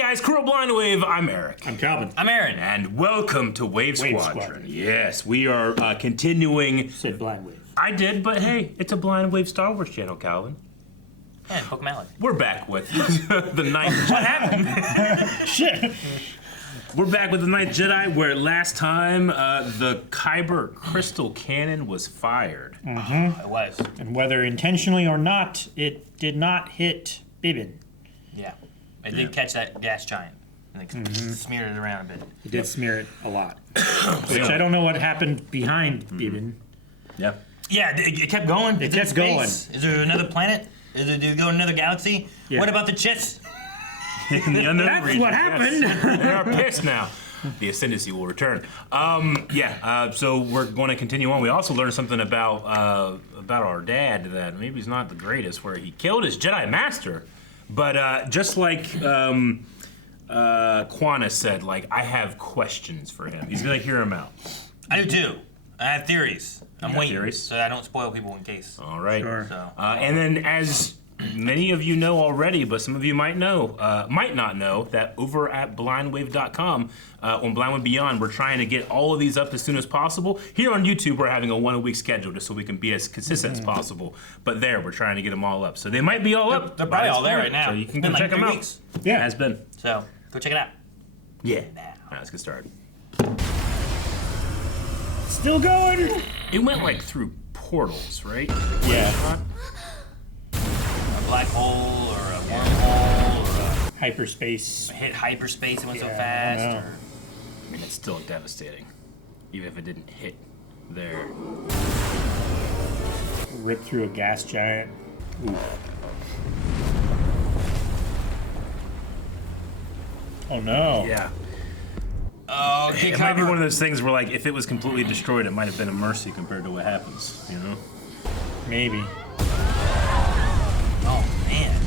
guys, Crew of Blind Wave. I'm Eric. I'm Calvin. I'm Aaron. And welcome to Wave Squadron. Yes, we are continuing. Said Blind Wave. I did, but hey, it's a Blind Wave Star Wars channel, Calvin. And Book Mallet. We're back with the Ninth Jedi. What happened? Shit. We're back with the Ninth Jedi, where last time the Kyber crystal cannon was fired. It was. And whether intentionally or not, it did not hit Bibin. Yeah. It did catch that gas giant. And like smeared it around a bit. It did smear it a lot. Which I don't know what happened behind Bibin. Yep. Yeah, it kept going. It It's in kept going. space. Is there another planet? Did it go to another galaxy? Yeah. What about the chits? In the unknown That's region, what happened. yes. They are pissed now. The ascendancy will return. So we're going to continue on. We also learned something about our dad that maybe he's not the greatest, where he killed his Jedi master. But just like Quana said, like, I have questions for him. He's going to hear him out. I do too. I have theories. I'm waiting, theories? so I don't spoil people in case. All right. Sure. So. And then, as many of you know already, but some of you might not know, that over at blindwave.com, on Blind Wave Beyond, we're trying to get all of these up as soon as possible. Here on YouTube, we're having a one-a-week schedule just so we can be as consistent as possible. But there, we're trying to get them all up. So they might be all up. They're probably all there right now. So you can It's been go check like them 3 out. weeks. Yeah, it has been. So go check it out. Yeah. All right, let's get started. Still going. It went like through portals, right? Yeah. A black hole or a wormhole or Hyperspace. a hit hyperspace. It went so Yeah, I fast. know. Or I mean, it's still devastating, even if it didn't hit there. Ripped through a gas giant. Ooh. Oh no. Yeah. Oh, It might be one of those things where, like, if it was completely destroyed, it might have been a mercy compared to what happens, you know? Maybe. Oh man.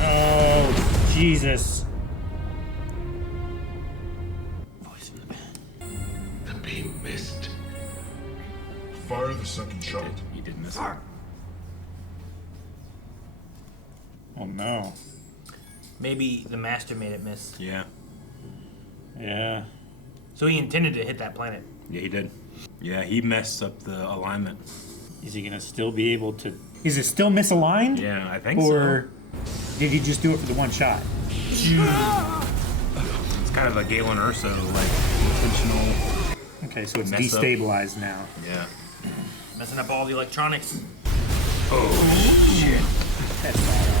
Oh, Jesus. Voice from the band. The beam missed. Fire the second shot. He did miss it. Oh no. Maybe the master made it miss. Yeah. Yeah. So he intended to hit that planet. Yeah, he did. Yeah, he messed up the alignment. Is he gonna still be able to? Is it still misaligned? Yeah, I think Or did he just do it for the one shot? so. It's kind of a Galen Urso, like, intentional. Okay, so it's Mess up. destabilized now. Yeah. Messing up all the electronics. Oh, shit. That's badass.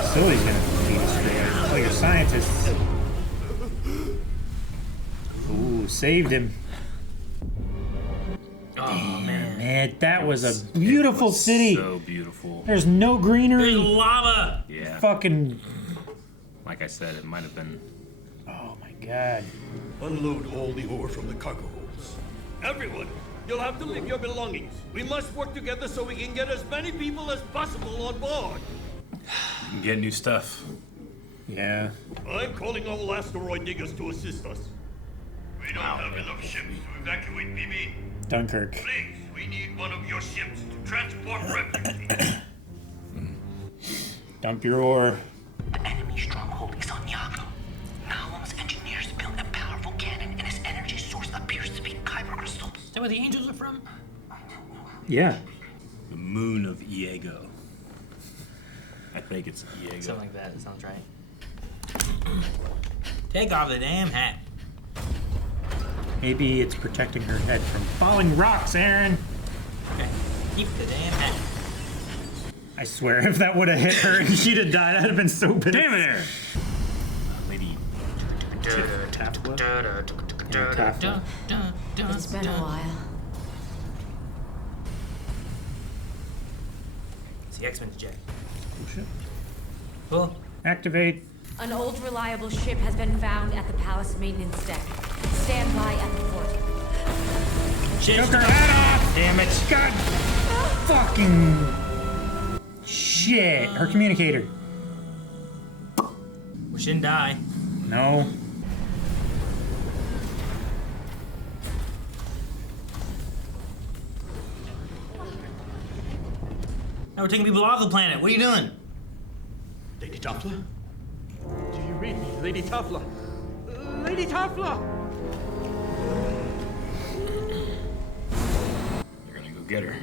Facility's gonna be destroyed. Oh, your scientists. Ooh, saved him. Oh man. Man, that was a beautiful city. So beautiful. There's no There's greenery. lava. Yeah. Fucking. Like I said, it might have been. Oh my god. Unload all the ore from the cargo holds. Everyone, you'll have to leave your belongings. We must work together so we can get as many people as possible on board. You can get new stuff. Yeah. I'm calling all asteroid diggers to assist us. We don't have enough ships to evacuate Bibin. Dunkirk. Please, we need one of your ships to transport refugees. Dump your ore. The enemy stronghold is on Yago. Nalam's engineers built a powerful cannon, and its energy source appears to be kyber crystals. Is that where the angels are from? Yeah. The moon of Iego. I think it's Iego. Something like that. That sounds right. Take off the damn hat. Maybe it's protecting her head from falling rocks, Aaron. Okay. Keep the damn hat. I swear, if that would have hit her and she'd have died, I'd have been so pissed. Damn it, Aaron! Lady Tafla? It's been a while. It's the X-Men's jet. Oh, shit. Cool. Activate. An old reliable ship has been found at the palace maintenance deck. Stand by at the port. Shit's Took her head off! Damn it. God fucking shit. Her communicator. We shouldn't die. No. Now we're taking people off the planet. What are you doing? Lady Tafla? Do you read me? Lady Tafla? Lady Tafla! You're gonna go get her.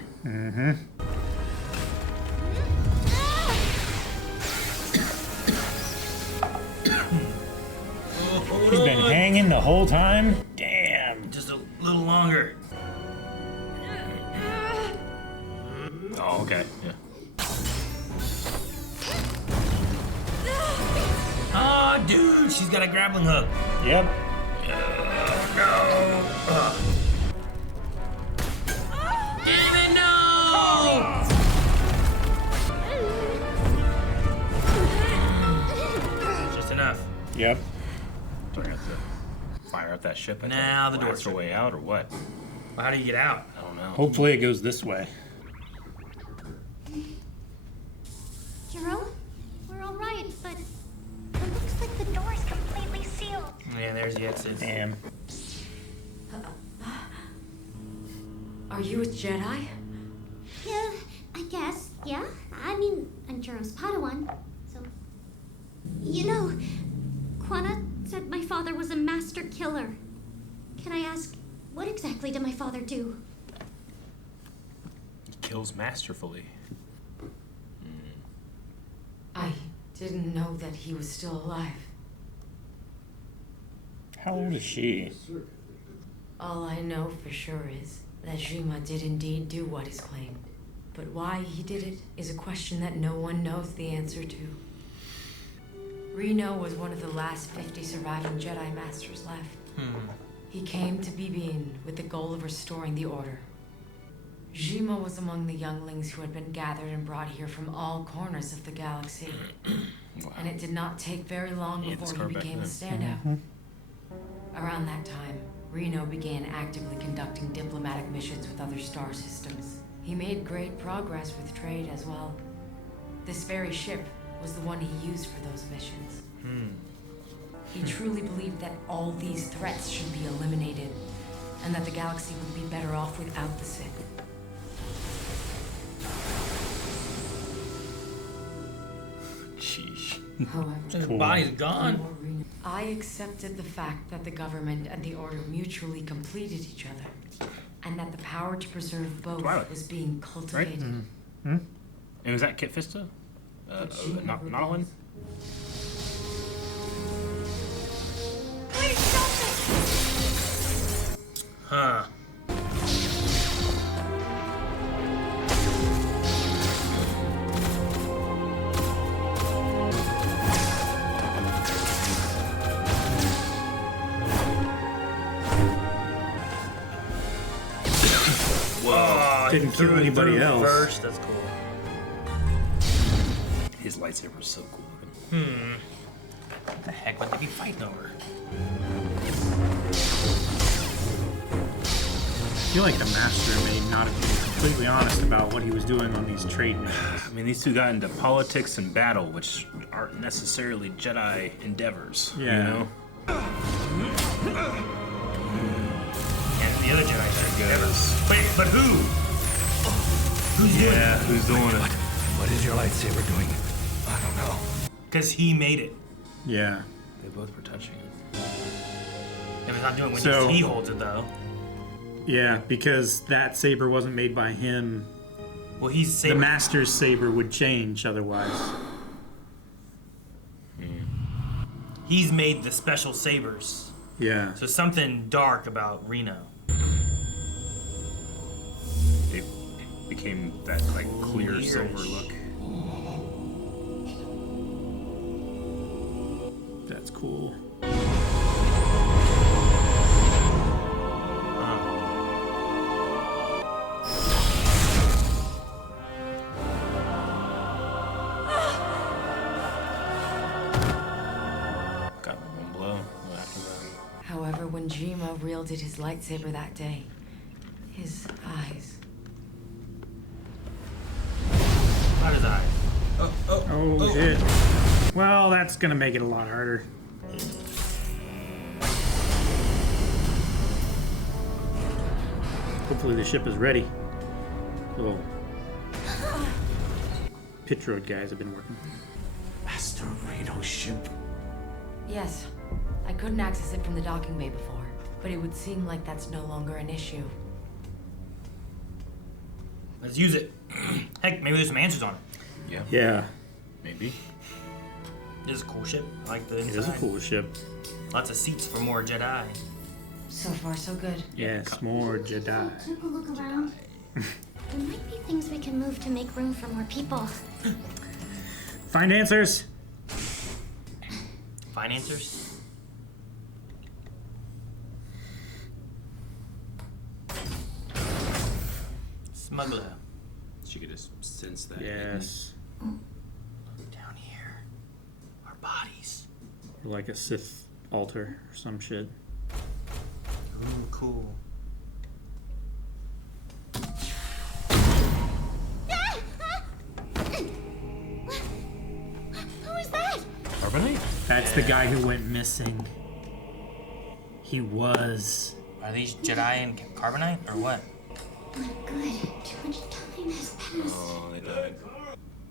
He's been hanging the whole time? Damn. Just a little longer. Oh, okay. Yeah. Oh, dude, she's got a grappling hook. Yep. Damn it, no! Just enough. Yep. So I have to fire up that ship. Now the door's door's her way out, or what? Well, how do you get out? I don't know. Hopefully it goes this way. Jerome, we're all right, but it looks like the door is completely sealed. Yeah, there's the exit. Damn. Are you a Jedi? Yeah, I guess. Yeah? I mean, I'm Jerome's Padawan, so... You know, Quana said my father was a master killer. Can I ask, what exactly did my father do? He kills masterfully. I didn't know that he was still alive. How old is she? All I know for sure is that Zhima did indeed do what is claimed. But why he did it is a question that no one knows the answer to. Reno was one of the last 50 surviving Jedi Masters left. He came to Bibin with the goal of restoring the Order. Zhima was among the younglings who had been gathered and brought here from all corners of the galaxy. Wow. And it did not take very long Yeah, before scar he back became a then. standout. Around that time, Reno began actively conducting diplomatic missions with other star systems. He made great progress with trade as well. This very ship was the one he used for those missions. He truly believed that all these threats should be eliminated, and that the galaxy would be better off without the Sith. Sheesh. However, His body's gone. I accepted the fact that the government and the Order mutually completed each other, and that the power to preserve both Twilight. was being cultivated. And was that Kit Fisto? Not one? Please stop it! Huh. Whoa, Didn't he threw kill it anybody through else. First. That's cool. His lightsaber's so cool looking. What the heck would they be fighting over? I feel like the Master may not have been completely honest about what he was doing on these trade missions. I mean, these two got into politics and battle, which aren't necessarily Jedi endeavors. Yeah. You know? And the other Jedi There goes. Wait, but who? Who's doing it? Yeah, who's doing it? What is your lightsaber doing? I don't know. Because he made it. Yeah. They both were touching it. If it's not doing it when So- he holds it, though. Yeah, because that saber wasn't made by him. Well, he's The saber. Master's saber would change otherwise. He's made the special sabers. Yeah. So something dark about Reno. It became that like clear Weird. silver look. That's cool. Got one blow after that. However, when Zhima wielded his lightsaber that day, his eyes. Out his eyes. Oh, shit. Well, that's gonna make it a lot harder. Hopefully the ship is ready. Oh. pit road guys have been working. Master Reno's ship. Yes. I couldn't access it from the docking bay before, but it would seem like that's no longer an issue. Let's use it. Heck, maybe there's some answers on it. Yeah. Yeah, Maybe. This is a cool ship. I like the inside. it is a cool ship. Lots of seats for more Jedi. So far, so good. Yes, more Jedi. Took a look around. There might be things we can move to make room for more people. Find answers. Find answers. Smuggler. She could just sense that. Yes. Down here. Our bodies. Or like a Sith altar or some shit. Ooh, cool. Who is that? Carbonite? That's the guy who went missing. He was. Are these Jedi and Carbonite or what? Not good. Too much time has passed. Oh, they died.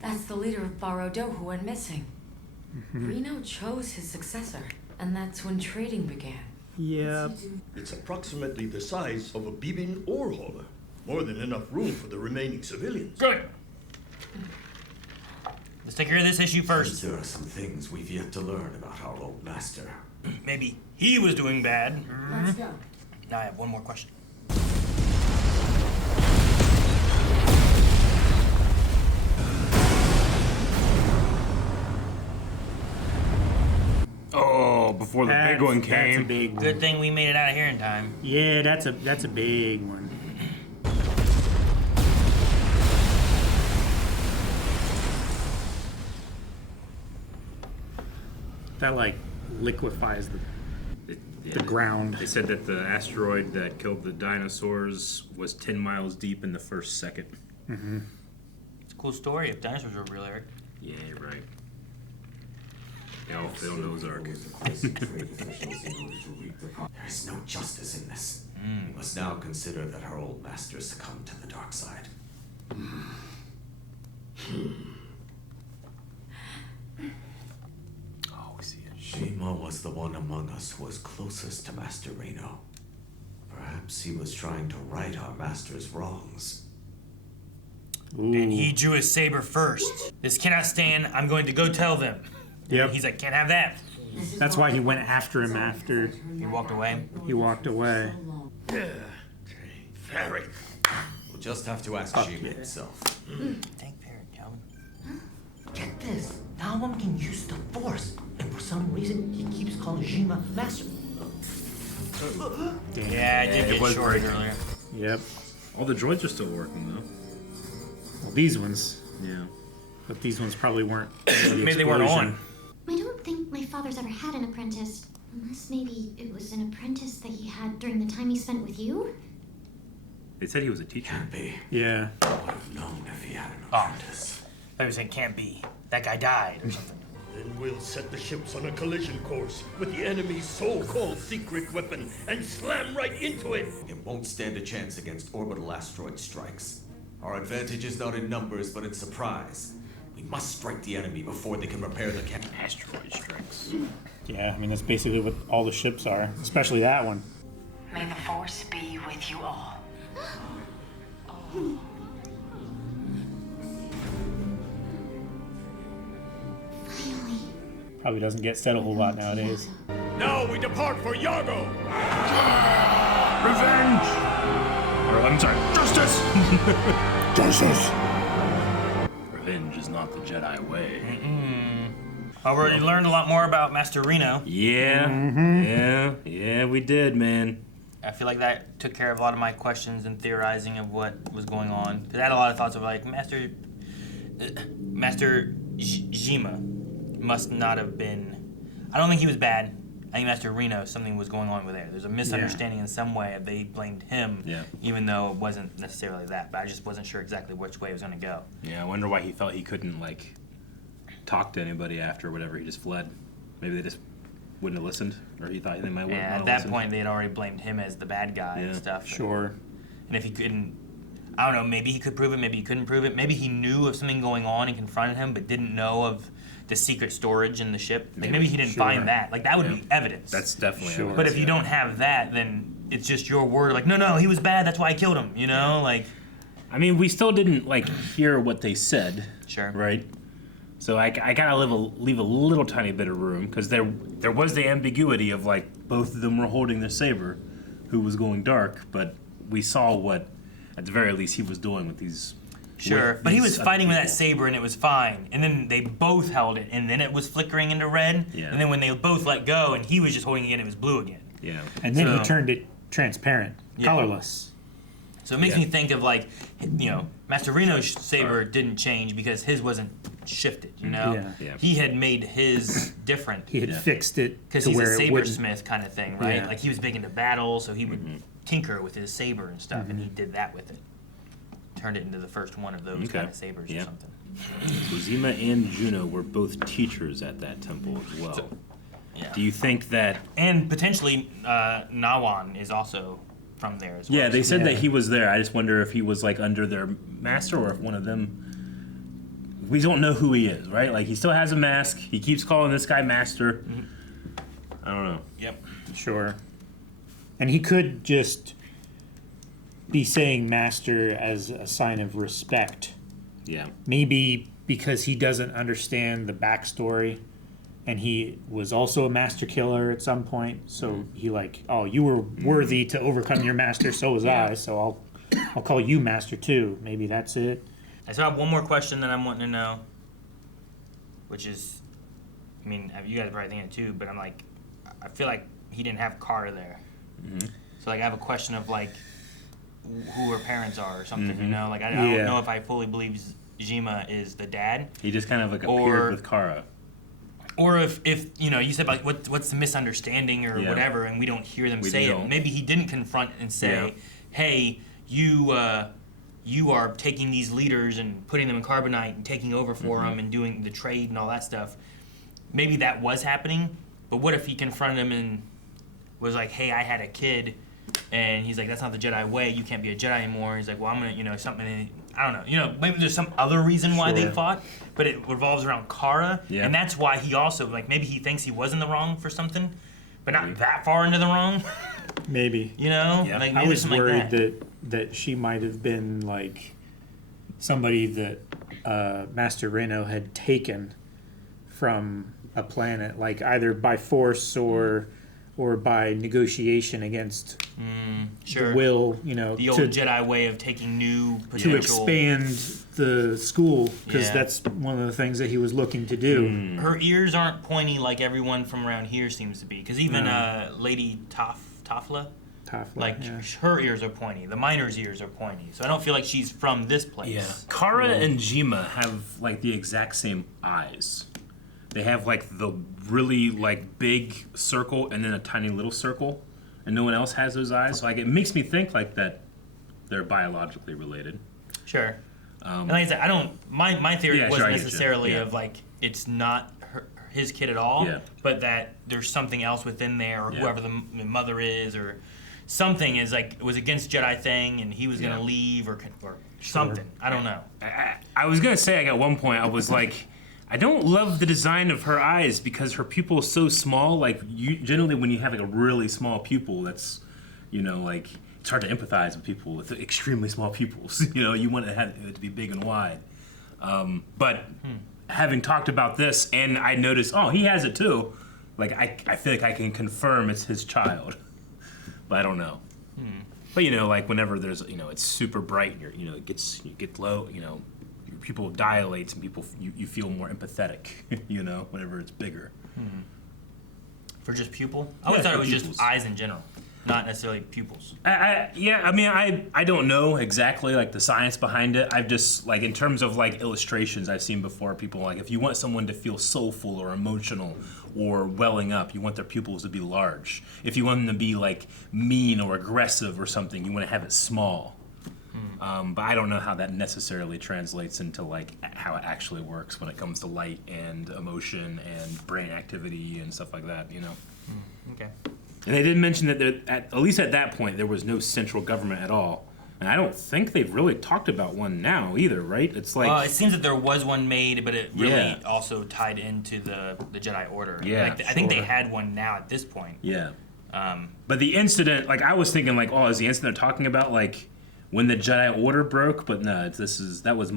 That's the leader of Barodo who went missing. Reno chose his successor, and that's when trading began. Yep. It's approximately the size of a Bibin ore hauler. More than enough room for the remaining civilians. Good. Let's take care of this issue first. There are some things we've yet to learn about our old master. Maybe he was doing bad. Let's go. Now I have one more question. Oh, before the big one That's a came. big one. Good thing we made it out of here in time. Yeah, that's a big one. That like liquefies the ground. They said that the asteroid that killed the dinosaurs was 10 miles deep in the first second. It's a cool story if dinosaurs were real, Eric. Yeah, right. Yeah, Phil knows Ark. There is no justice in this. We must now consider that our old master succumbed to the dark side. Oh, we see it. Zhima was the one among us who was closest to Master Reno. Perhaps he was trying to right our master's wrongs. And he drew his saber first. This cannot stand. I'm going to go tell them. Yep. He's like, can't have that. That's why he went after him after He walked away. he walked away. Very. We'll just have to ask Zhima himself. Thank Parent, Calvin. Get this. Now one can use the Force, and for some reason he keeps calling Zhima Master. Yeah, I did it get was shorted breaking. earlier. Yep. All the droids are still working, though. Well, these ones, Yeah. but these ones probably weren't. Maybe they weren't on. I don't think my father's ever had an apprentice. Unless maybe it was an apprentice that he had during the time he spent with you? They said he was a teacher. Can't be. Yeah. I would have known if he had an Oh. apprentice. I was saying, can't be. That guy died or something. Then we'll set the ships on a collision course with the enemy's so-called secret weapon and slam right into it. It won't stand a chance against orbital asteroid strikes. Our advantage is not in numbers, but in surprise. We must strike the enemy before they can repair the cannon. Asteroid strikes. Yeah, I mean, that's basically what all the ships are, especially that one. May the Force be with you all. Finally. Probably doesn't get said a whole lot nowadays. Now we depart for Yargo. Revenge! Or, I'm sorry, justice! Justice! Revenge is not the Jedi way. I've already learned a lot more about Master Reno. Yeah, yeah, we did, man. I feel like that took care of a lot of my questions and theorizing of what was going on. Because I had a lot of thoughts of like, Master Zhima must not have been... I don't think he was bad. I think Master Reno, something was going on over there. There's a misunderstanding in some way. They blamed him, even though it wasn't necessarily that. But I just wasn't sure exactly which way it was going to go. Yeah, I wonder why he felt he couldn't, like, talk to anybody after or whatever. He just fled. Maybe they just wouldn't have listened, or he thought they might Yeah, at that point, they had already blamed him as the bad guy and stuff. Sure. And if he couldn't... I don't know, maybe he could prove it, maybe he couldn't prove it. Maybe he knew of something going on and confronted him, but didn't know of the secret storage in the ship. Like maybe he didn't find that. Like that would be evidence. That's definitely evidence. But if you don't have that, then it's just your word. Like, no, he was bad. That's why I killed him. You know, like. I mean, we still didn't like hear what they said. Sure. Right. So I gotta leave a little tiny bit of room because there was the ambiguity of like both of them were holding the saber, who was going dark, but we saw what, at the very least, he was doing with these. Sure, but he was fighting with that saber and it was fine. And then they both held it and then it was flickering into red. Yeah. And then when they both let go and he was just holding it again, it was blue again. Yeah. And then he turned it transparent, colorless. So it makes me think of like, you know, Master Reno's saber didn't change because his wasn't shifted, you know? Yeah. He had made his different. He had fixed it because to he's where a it wouldn't. sabersmith kind of thing, right? Yeah. Like he was big into battle, so he would tinker with his saber and stuff, and he did that with it. Turned it into the first one of those kind of sabers or something. So Zhima and Juno were both teachers at that temple as well. So, Do you think that... And potentially Nawan is also from there as well. Yeah, they said that he was there. I just wonder if he was like under their master or if one of them... We don't know who he is, right? Like he still has a mask. He keeps calling this guy master. I don't know. Yep. Sure. And he could just be saying master as a sign of respect. Yeah. Maybe because he doesn't understand the backstory and he was also a master killer at some point. So he like, oh, you were worthy to overcome your master, so was I. So I'll call you master too. Maybe that's it. I still have one more question that I'm wanting to know, which is, I mean, you guys probably think it too, but I'm like, I feel like he didn't have Kara there. So like I have a question of like who her parents are or something, you know? Like I don't know if I fully believe Zhima is the dad. He just kind of like appeared with Kara. Or if you know, you said like what's the misunderstanding or whatever, and we don't hear them say it. Maybe he didn't confront and say, hey, you are taking these leaders and putting them in carbonite and taking over for them and doing the trade and all that stuff. Maybe that was happening, but what if he confronted him and was like, hey, I had a kid, and he's like, that's not the Jedi way, you can't be a Jedi anymore. He's like, well, I'm gonna, you know, something, and I don't know, you know, maybe there's some other reason why they fought, but it revolves around Kara, and that's why he also, like, maybe he thinks he was in the wrong for something, but not that far into the wrong. Maybe. You know? Yeah. Like, I was worried like that she might have been like somebody that Master Reno had taken from a planet, like either by force or by negotiation against the will, you know, the old Jedi way of taking new potential to expand the school, because that's one of the things that he was looking to do. Her ears aren't pointy like everyone from around here seems to be, because even Lady Tafla, like her ears are pointy. The miner's ears are pointy, so I don't feel like she's from this place. Yeah, Kara and Zhima have like the exact same eyes. They have like the really like big circle and then a tiny little circle, and no one else has those eyes. So like it makes me think like that they're biologically related. Sure. And like I said, I don't. My theory wasn't necessarily of like it's not his kid at all, but that there's something else within there, or whoever the mother is, or something is like it was against Jedi thing, and he was gonna leave or something. I don't know. I was gonna say like at one point I was like, I don't love the design of her eyes because her pupil is so small. Like you generally when you have like a really small pupil, that's, you know, like it's hard to empathize with people with extremely small pupils. You know, you want it to be big and wide. But having talked about this, and I noticed, oh, he has it too. Like I feel like I can confirm it's his child, but I don't know. But you know, like whenever there's, you know, it's super bright, and you know, you get low, you know, your pupil dilates, and you feel more empathetic. You know, whenever it's bigger. For just pupil? I always thought it was just eyes in general, not necessarily pupils. I mean, I don't know exactly like the science behind it. I've just like in terms of like illustrations I've seen before, people like if you want someone to feel soulful or emotional or welling up, you want their pupils to be large. If you want them to be like mean or aggressive or something, you want to have it small. But I don't know how that necessarily translates into like how it actually works when it comes to light and emotion and brain activity and stuff like that, you know. Okay. And they did mention that at least at that point there was no central government at all. And I don't think they've really talked about one now either, right? It's like it seems that there was one made, but it really Yeah. also tied into the Jedi Order. Yeah, Like, I think they had one now at this point. yeah. But the incident, like I was thinking, like, oh, is the incident they're talking about like when the Jedi Order broke? But no, that was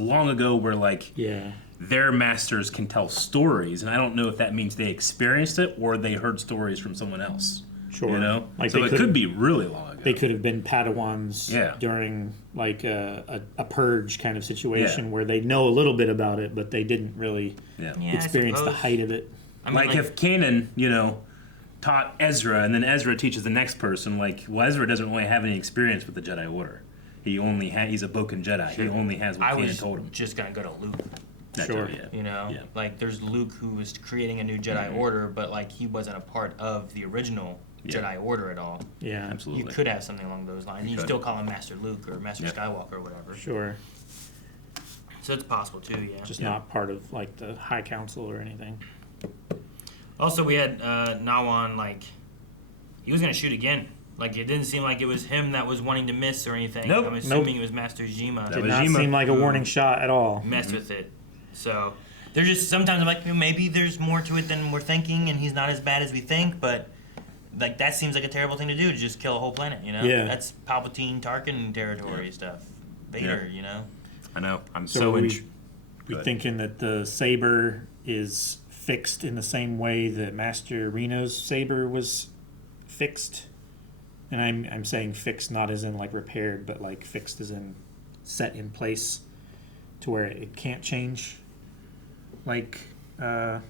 long ago, where like Yeah. their masters can tell stories, and I don't know if that means they experienced it or they heard stories from someone else. Sure. You know, Like so they it could- could be really long ago. They could have been Padawans Yeah. during like a purge kind of situation Yeah. where they know a little bit about it, but they didn't really Yeah. Yeah, I experience the suppose. height of it. I mean, Like if Kanan, taught Ezra, and then Ezra teaches the next person. Like, well, Ezra doesn't really have any experience with the Jedi Order. He's a Boken Jedi. He only has what I Kanan was told him. just gonna go to Luke. Sure. Yeah. Yeah. Like there's Luke who was creating a new Jedi Order, but like he wasn't a part of the original Yeah. Jedi Order at all. Yeah. Absolutely. You could have something along those lines. You could. still call him Master Luke or Master Yeah. Skywalker or whatever. Sure. So it's possible too, yeah. Just not part of like the High Council or anything. Also, we had Nawan, like, he was going to shoot again. Like, it didn't seem like it was him that was wanting to miss or anything. Nope. I'm assuming it was Master Zhima Did was not Zhima. seem like a warning shot at all. messed with it. So, there's just sometimes I'm like, maybe there's more to it than we're thinking, and he's not as bad as we think, but, like, that seems like a terrible thing to do, to just kill a whole planet, you know? Yeah. That's Palpatine, Tarkin territory stuff. Vader, you know? I know. I'm So so we Good. thinking that the saber is fixed in the same way that Master Reno's saber was fixed. And I'm saying fixed not as in like repaired, but like fixed as in set in place to where it can't change. Like one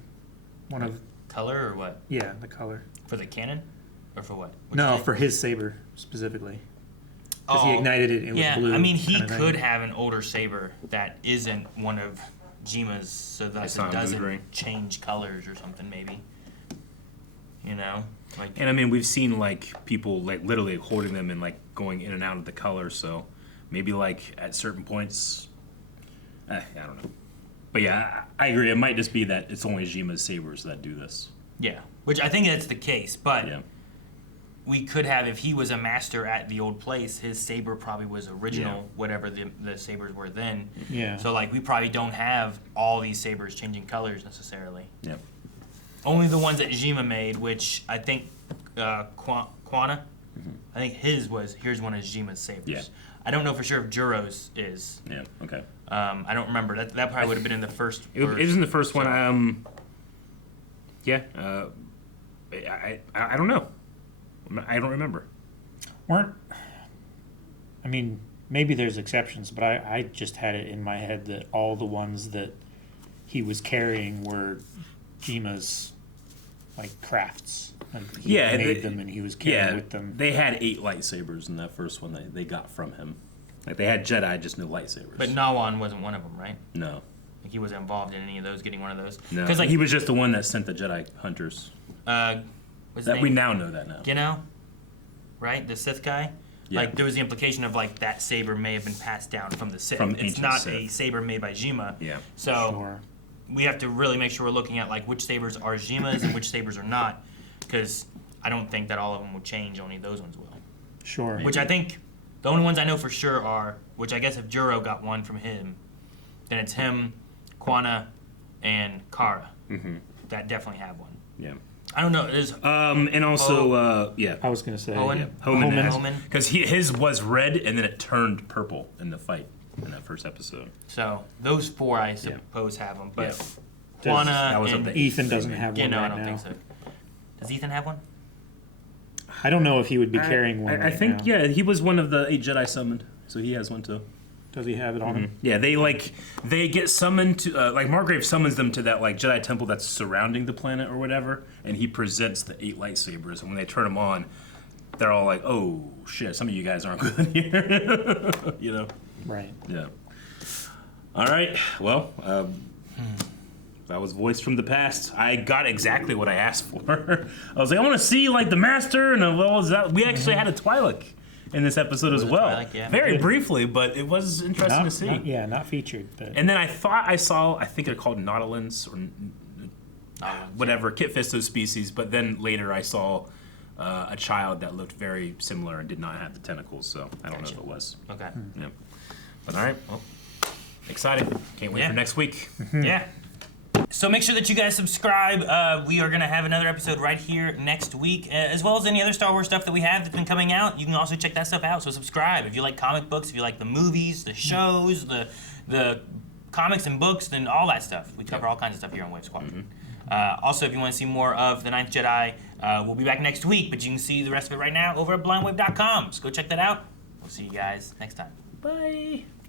of Color or what? the color. For the cannon? Or for what? What'd No, you say? for his saber specifically. Because he Oh, ignited it, it was yeah, blue. I mean, he kind of thing. could have an older saber that isn't one of Jima's, so that saw it him doesn't maneuvering. change colors or something, maybe. You know? Like, And I mean, we've seen like people like literally holding them and like going in and out of the color. So maybe like at certain points, I don't know. But yeah, I agree. It might just be that it's only Jima's sabers that do this. yeah. Which I think that's the case, but Yeah. we could have, if he was a master at the old place, his saber probably was original, Yeah. whatever the sabers were then. Yeah. So, like, we probably don't have all these sabers changing colors necessarily. Yeah. Only the ones that Zhima made, which I think Quana, I think his was, here's one of Zhima's sabers. Yeah. I don't know for sure if Juro's is. Yeah. Okay. I don't remember. That probably would have been in the first. It was in the first one. Yeah. I don't know. I don't remember. I mean, maybe there's exceptions, but I just had it in my head that all the ones that he was carrying were Jima's, like, crafts. And he Yeah, made them and he was carrying with them. They had 8 lightsabers in that first one they got from him. Like they had Jedi, just no lightsabers. But Nawan wasn't one of them, right? No. Like he wasn't involved in any of those, getting one of those. No. Because like He was just the one that sent the Jedi hunters. what's his That name? we now know that now. Gino, right? The Sith guy. Yeah. Like there was the implication of like that saber may have been passed down from the Sith. From It's ancient not Sith. a saber made by Zhima. Yeah. So Sure. we have to really make sure we're looking at like which sabers are Zhima's and which sabers are not, because I don't think that all of them will change. Only those ones will. Sure. Which I think the only ones I know for sure are, which I guess if Juro got one from him, then it's him, Quana, and Kara. Mm-hmm. That definitely have one. Yeah. I don't know. There's And also, yeah. I was going to say. Owen? Yeah. Homan. Because his was red and then it turned purple in the fight in that first episode. So those 4 I suppose have them, but Yeah. Quana That was and up to Ethan doesn't have yeah, one no, right I don't now. think so. Does Ethan have one? I don't know if he would be carrying one I right think, now. yeah, he was one of the 8 Jedi summoned, so he has one too. Does he have it on him? Yeah, they get summoned to, like Margrave summons them to that like Jedi temple that's surrounding the planet or whatever, and he presents the 8 lightsabers, and when they turn them on, they're all like, oh shit, some of you guys aren't good here. You know? Right. Yeah. All right, well, that was Voice from the Past. I got exactly what I asked for. I was like, I want to see like the Master, and we actually had a Twi'lek in this episode as a well. Twi'lek, yeah. Very briefly, but it was interesting to see. Not featured. But And then I thought I saw, I think they're called Nautilins or whatever, Kit Fisto species, but then later I saw a child that looked very similar and did not have the tentacles. So I don't know if it was. Okay. Yeah. But all right. Well, excited. Can't wait for next week. Yeah. So make sure that you guys subscribe. We are going to have another episode right here next week, as well as any other Star Wars stuff that we have that's been coming out. You can also check that stuff out. So subscribe if you like comic books, if you like the movies, the shows, the comics and books, and all that stuff. We cover all kinds of stuff here on Wave Squadron. Also, if you want to see more of the Ninth Jedi, we'll be back next week, but you can see the rest of it right now over at blindwave.com. So go check that out. We'll see you guys next time. Bye.